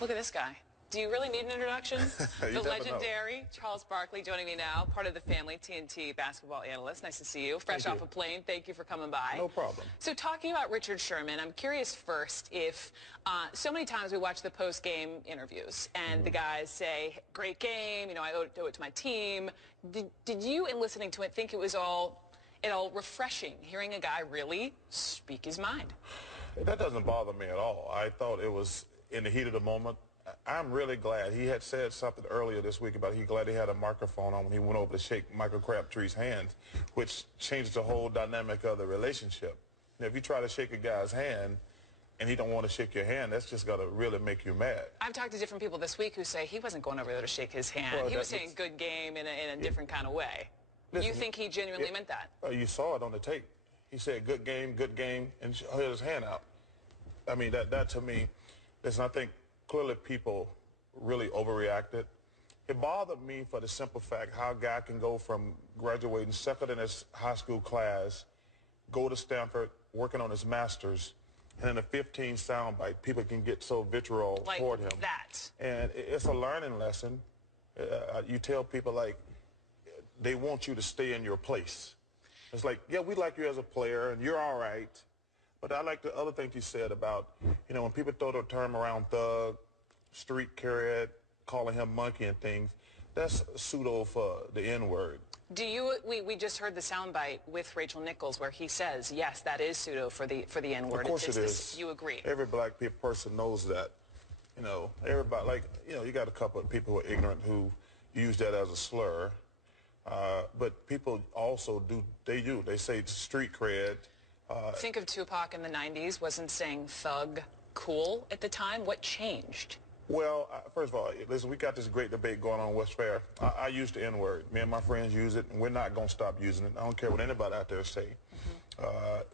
Look at this guy. Do you really need an introduction? The legendary Charles Barkley joining me now, part of the family, TNT basketball analyst. Nice to see you. Fresh off a plane. Thank you for coming by. No problem. So talking about Richard Sherman, I'm curious first if so many times we watch the post-game interviews and the guys say, great game, you know, I owe it to my team. Did you, in listening to it, think it was all refreshing, hearing a guy really speak his mind? That doesn't bother me at all. I thought it was in the heat of the moment. I'm really glad. He had said something earlier this week about he's glad he had a microphone on when he went over to shake Michael Crabtree's hand, which changed the whole dynamic of the relationship. Now, if you try to shake a guy's hand and he don't want to shake your hand, that's just going to really make you mad. I've talked to different people this week who say he wasn't going over there to shake his hand. Well, he was saying good game in a different kind of way. Listen, you think he genuinely meant that? You saw it on the tape. He said good game, and held his hand out. I mean, that to me, listen, I think clearly people really overreacted. It bothered me for the simple fact how a guy can go from graduating second in his high school class, go to Stanford, working on his master's, and in a 15 soundbite, people can get so vitriol like toward him. That. And it's a learning lesson. You tell people, like, they want you to stay in your place. It's like, yeah, we like you as a player, and you're all right. But I like the other things you said about, you know, when people throw the term around thug, street cred, calling him monkey and things, that's pseudo for the N-word. Do you? We just heard the soundbite with Rachel Nichols where he says, yes, that is pseudo for the N-word. Of course it is. You agree? Every black person knows that. You know, everybody, like, you know, you got a couple of people who are ignorant who use that as a slur. But people also they say street cred. Think of Tupac in the 90s, wasn't saying thug cool at the time. What changed? Well, first of all, listen, we got this great debate going on in West Fair. I use the N-word. Me and my friends use it, and we're not going to stop using it. I don't care what anybody out there say.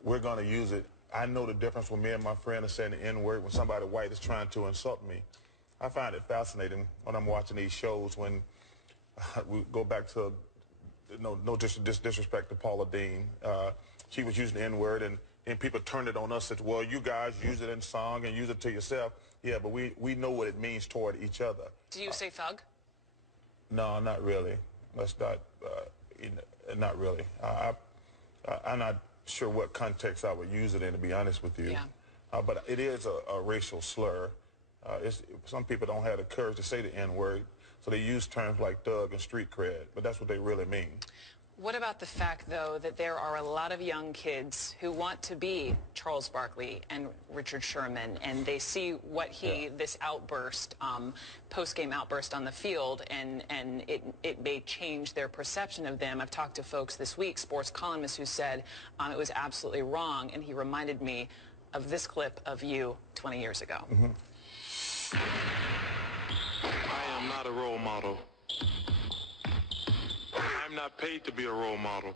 We're going to use it. I know the difference when me and my friend are saying the N-word when somebody white is trying to insult me. I find it fascinating when I'm watching these shows when we go back to, no disrespect to Paula Deen. She was using the N-word, and people turned it on us and said, well, you guys use it in song and use it to yourself. Yeah, but we know what it means toward each other. Do you say thug? No, not really. That's not really. I'm not sure what context I would use it in, to be honest with you. Yeah. But it is a racial slur. Some people don't have the courage to say the N-word, so they use terms like thug and street cred, but that's what they really mean. What about the fact, though, that there are a lot of young kids who want to be Charles Barkley and Richard Sherman, and they see what this outburst, post-game outburst on the field, and it may change their perception of them. I've talked to folks this week, sports columnists, who said it was absolutely wrong, and he reminded me of this clip of you 20 years ago. I am not a role model. I'm not paid to be a role model.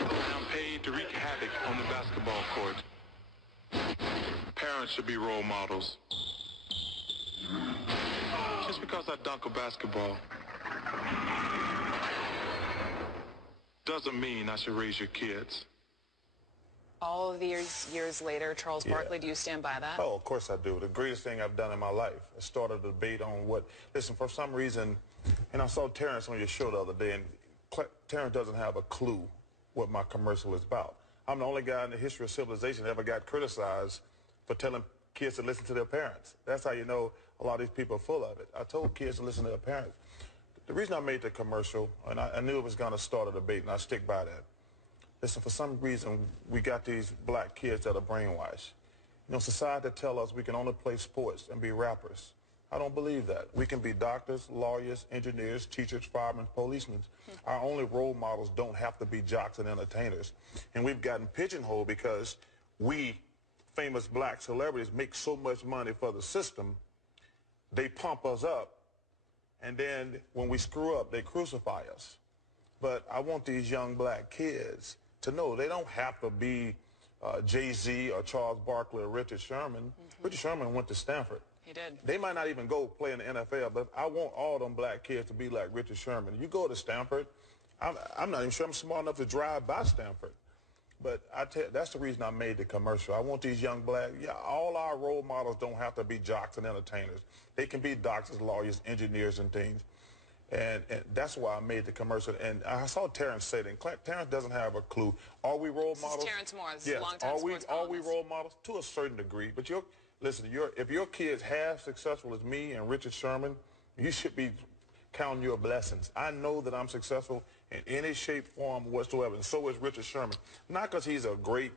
I'm paid to wreak havoc on the basketball court. Parents should be role models. Just because I dunk a basketball doesn't mean I should raise your kids. All of these years later, Charles Barkley, do you stand by that? Oh, of course I do. The greatest thing I've done in my life. I started a debate on listen, for some reason, and I saw Terrence on your show the other day, and Terrence doesn't have a clue what my commercial is about. I'm the only guy in the history of civilization that ever got criticized for telling kids to listen to their parents. That's how you know a lot of these people are full of it. I told kids to listen to their parents. The reason I made the commercial, and I knew it was going to start a debate, and I stick by that. Listen, for some reason, we got these black kids that are brainwashed. You know, society tell us we can only play sports and be rappers. I don't believe that. We can be doctors, lawyers, engineers, teachers, firemen, policemen. Our only role models don't have to be jocks and entertainers. And we've gotten pigeonholed because we, famous black celebrities, make so much money for the system, they pump us up, and then when we screw up, they crucify us. But I want these young black kids to know they don't have to be Jay-Z or Charles Barkley or Richard Sherman. Richard Sherman went to Stanford. He did. They might not even go play in the NFL, but I want all them black kids to be like Richard Sherman. You go to Stanford, I'm not even sure I'm smart enough to drive by Stanford. But that's the reason I made the commercial. I want these young all our role models don't have to be jocks and entertainers. They can be doctors, lawyers, engineers, and things. And that's why I made the commercial. And I saw Terrence say that. Terrence doesn't have a clue. Are we role models? This is Terrence Moore. This yes. is a longtime sports Are we columnist. role models? To a certain degree. But listen, if your kid's half successful as me and Richard Sherman, you should be counting your blessings. I know that I'm successful in any shape, form whatsoever, and so is Richard Sherman. Not because he's a great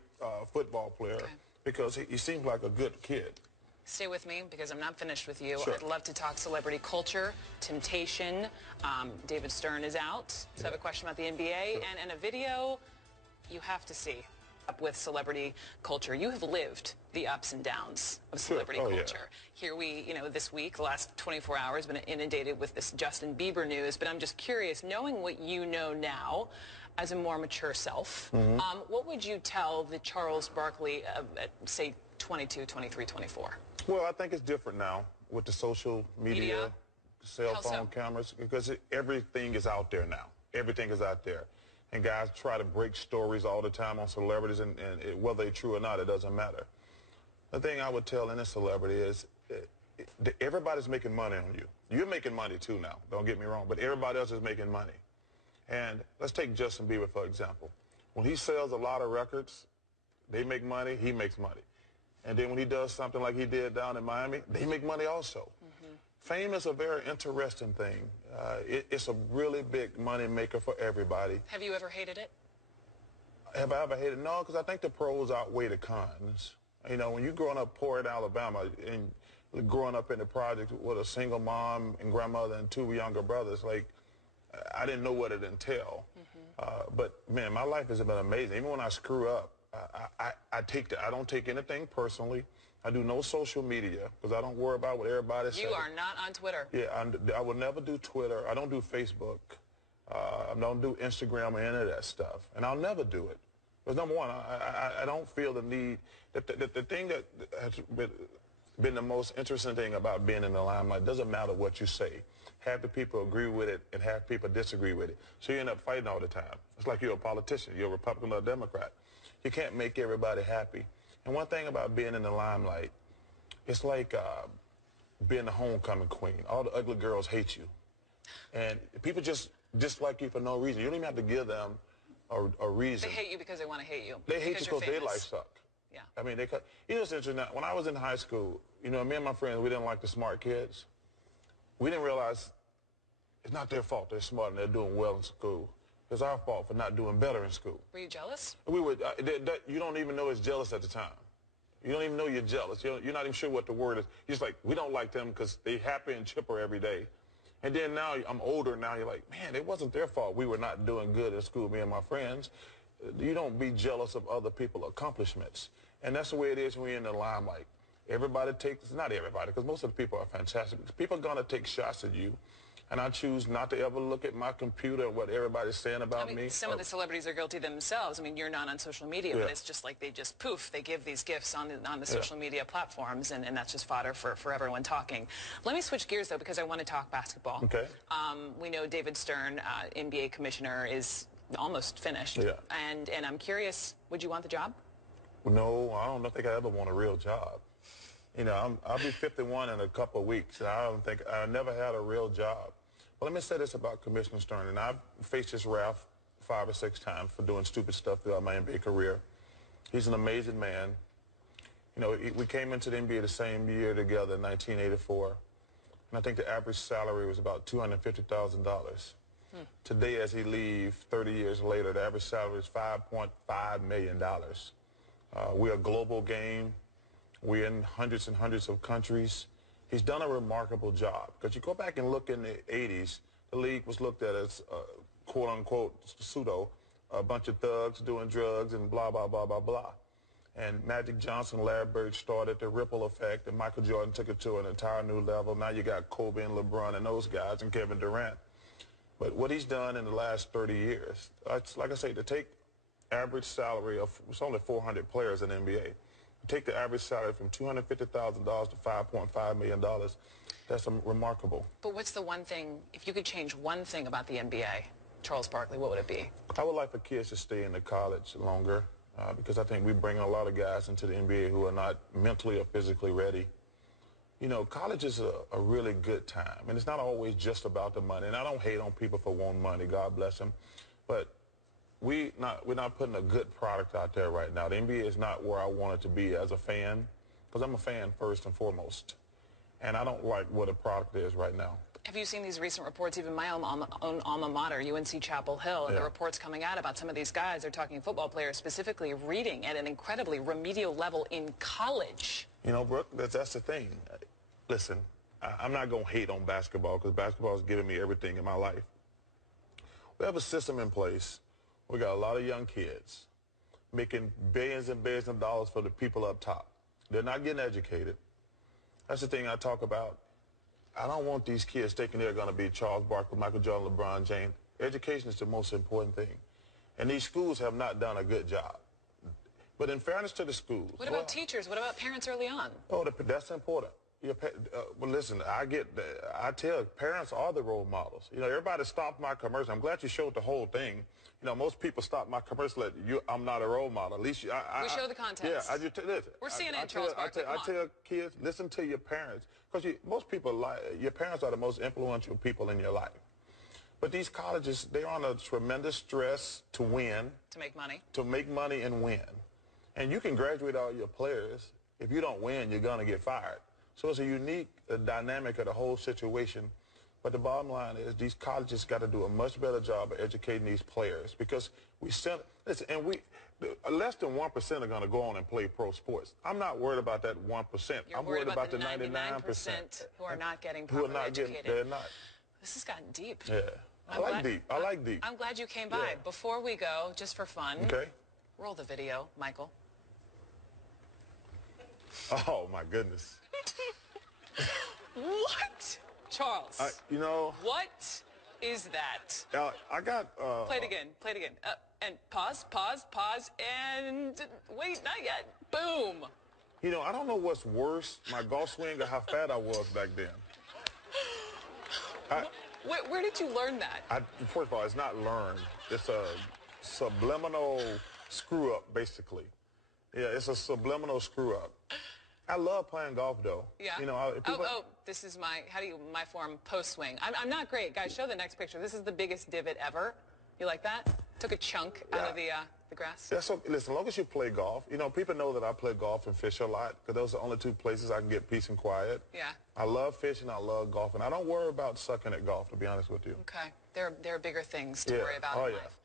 football player, because he seems like a good kid. Stay with me because I'm not finished with you. Sure. I'd love to talk celebrity culture, temptation. David Stern is out. So I have a question about the NBA and a video you have to see up with celebrity culture. You have lived the ups and downs of celebrity culture. Here this week, the last 24 hours, been inundated with this Justin Bieber news. But I'm just curious, knowing what you know now as a more mature self, what would you tell the Charles Barkley of, say, 22, 23, 24? Well, I think it's different now with the social media? Cell phone cameras, because everything is out there now. Everything is out there. And guys try to break stories all the time on celebrities, and whether they're true or not, it doesn't matter. The thing I would tell any celebrity is everybody's making money on you. You're making money too now, don't get me wrong, but everybody else is making money. And let's take Justin Bieber, for example. When he sells a lot of records, they make money, he makes money. And then when he does something like he did down in Miami, they make money also. Fame is a very interesting thing. It's a really big money maker for everybody. Have you ever hated it? Have I ever hated it? No, because I think the pros outweigh the cons. You know, when you're growing up poor in Alabama and growing up in the project with a single mom and grandmother and two younger brothers, like, I didn't know what it entailed. But, man, my life has been amazing. Even when I screw up, I don't take anything personally. I do no social media because I don't worry about what everybody says. You are not on Twitter. Yeah, I will never do Twitter. I don't do Facebook. I don't do Instagram or any of that stuff. And I'll never do it. Because, number one, I don't feel the need. The thing that has been the most interesting thing about being in the limelight, doesn't matter what you say. Half the people agree with it and half people disagree with it. So you end up fighting all the time. It's like you're a politician. You're a Republican or a Democrat. You can't make everybody happy. And one thing about being in the limelight, it's like being the homecoming queen. All the ugly girls hate you. And people just dislike you for no reason. You don't even have to give them a reason. They hate you because they want to hate you. They hate you because their life suck. Yeah. I mean, it's interesting. When I was in high school, me and my friends, we didn't like the smart kids. We didn't realize it's not their fault they're smart and they're doing well in school. It's our fault for not doing better in school. Were you jealous? We would. You don't even know it's jealous at the time. You don't even know you're jealous. You're not even sure what the word is. You're just like, we don't like them because they're happy and chipper every day. And then now I'm older now. You're like, man, it wasn't their fault. We were not doing good in school, me and my friends. You don't be jealous of other people's accomplishments. And that's the way it is when you're in the limelight. Everybody takes, not everybody, because most of the people are fantastic. People are going to take shots at you. And I choose not to ever look at my computer and what everybody's saying about me. Some of the celebrities are guilty themselves. I mean, you're not on social media, but it's just like they just poof. They give these gifts on the social media platforms, and that's just fodder for everyone talking. Let me switch gears, though, because I want to talk basketball. Okay. We know David Stern, NBA commissioner, is almost finished. Yeah. And I'm curious, would you want the job? No, I don't think I ever want a real job. I'll be 51 in a couple of weeks. I never had a real job. Well, let me say this about Commissioner Stern, and I've faced this wrath 5 or 6 times for doing stupid stuff throughout my NBA career. He's an amazing man. We came into the NBA the same year together in 1984, and I think the average salary was about $250,000. Today, as he leaves, 30 years later, the average salary is $5.5 million. We're a global game. We're in hundreds and hundreds of countries. He's done a remarkable job. Because you go back and look in the 80s, the league was looked at as, quote-unquote, pseudo, a bunch of thugs doing drugs and blah, blah, blah, blah, blah. And Magic Johnson, Larry Bird started the ripple effect, and Michael Jordan took it to an entire new level. Now you got Kobe and LeBron and those guys and Kevin Durant. But what he's done in the last 30 years, like I say, to take average salary of, it's only 400 players in the NBA, take the average salary from $250,000 to $5.5 million, that's remarkable. But what's the one thing, if you could change one thing about the NBA, Charles Barkley, what would it be? I would like for kids to stay in the college longer. because I think we bring a lot of guys into the NBA who are not mentally or physically ready. You know, college is a really good time, and it's not always just about the money. And I don't hate on people for wanting money, God bless them, but we're not putting a good product out there right now. The NBA is not where I want it to be as a fan, because I'm a fan first and foremost, and I don't like what the product is right now. Have you seen these recent reports, even my own alma mater, UNC Chapel Hill, and the reports coming out about some of these guys, they're talking football players specifically, reading at an incredibly remedial level in college? You know, Brooke, that's the thing. Listen, I'm not going to hate on basketball, because basketball has given me everything in my life. We have a system in place. We got a lot of young kids making billions and billions of dollars for the people up top. They're not getting educated. That's the thing I talk about. I don't want these kids thinking they're going to be Charles Barkley, Michael Jordan, LeBron James. Education is the most important thing. And these schools have not done a good job. But in fairness to the schools. What about teachers? What about parents early on? Oh, that's important. Well, listen, I tell parents are the role models. You know, everybody stopped my commercial. I'm glad you showed the whole thing. You know, most people stop my commercial at I'm not a role model. At least we show the context. Yeah, I just listen. We're CNN, Charles Barkley. I tell kids, listen to your parents, because most people your parents are the most influential people in your life. But these colleges, they're on a tremendous stress to win, to make money, and win. And you can graduate all your players. If you don't win, you're gonna get fired. So it's a unique dynamic of the whole situation. But the bottom line is these colleges got to do a much better job of educating these players, because less than 1% are going to go on and play pro sports. I'm not worried about that 1%. You're I'm worried about the 99% who are not getting properly educated. They're not. This has gotten deep. Yeah. I like deep. I'm glad you came by. Yeah. Before we go, just for fun, okay, roll the video, Michael. Oh, my goodness. What? Charles. You know. What is that? I got. Play it again. Play it again. And pause, and wait, not yet. Boom. You know, I don't know what's worse, my golf swing or how fat I was back then. Where did you learn that? First of all, it's not learned. It's a subliminal screw-up, basically. Yeah, it's a subliminal screw-up. I love playing golf, though. Yeah. You know, this is my form post swing. I'm not great, guys. Show the next picture. This is the biggest divot ever. You like that? Took a chunk out of the grass. Yeah. So listen, as long as you play golf, you know, people know that I play golf and fish a lot, because those are the only two places I can get peace and quiet. Yeah. I love fishing. I love golfing. I don't worry about sucking at golf, to be honest with you. Okay. There are bigger things to worry about in life.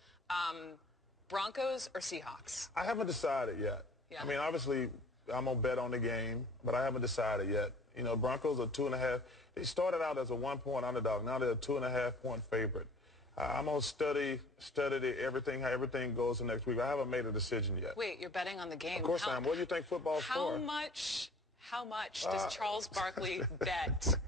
Broncos or Seahawks? I haven't decided yet. Yeah. I mean, obviously, I'm going to bet on the game, but I haven't decided yet. You know, Broncos are 2.5. They started out as a 1-point underdog. Now they're a 2.5-point favorite. I'm going to study everything, how everything goes the next week. I haven't made a decision yet. Wait, you're betting on the game. Of course I am. What do you think football's for? How much does Charles Barkley bet?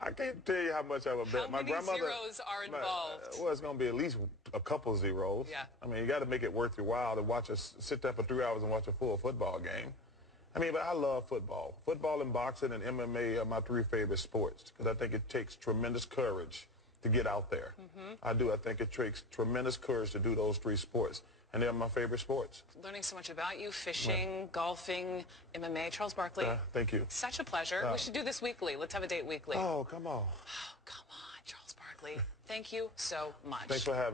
I can't tell you how much I would bet. How many zeros are involved? Well, it's going to be at least a couple zeros. Yeah. I mean, you got to make it worth your while to sit there for 3 hours and watch a full football game. I mean, but I love football. Football and boxing and MMA are my 3 favorite sports, because I think it takes tremendous courage to get out there. I do. I think it takes tremendous courage to do those 3 sports, and they're my favorite sports. Learning so much about you, fishing, golfing, MMA. Charles Barkley. Thank you. Such a pleasure. We should do this weekly. Let's have a date weekly. Oh, come on. Oh, come on, Charles Barkley. Thank you so much. Thanks for having me.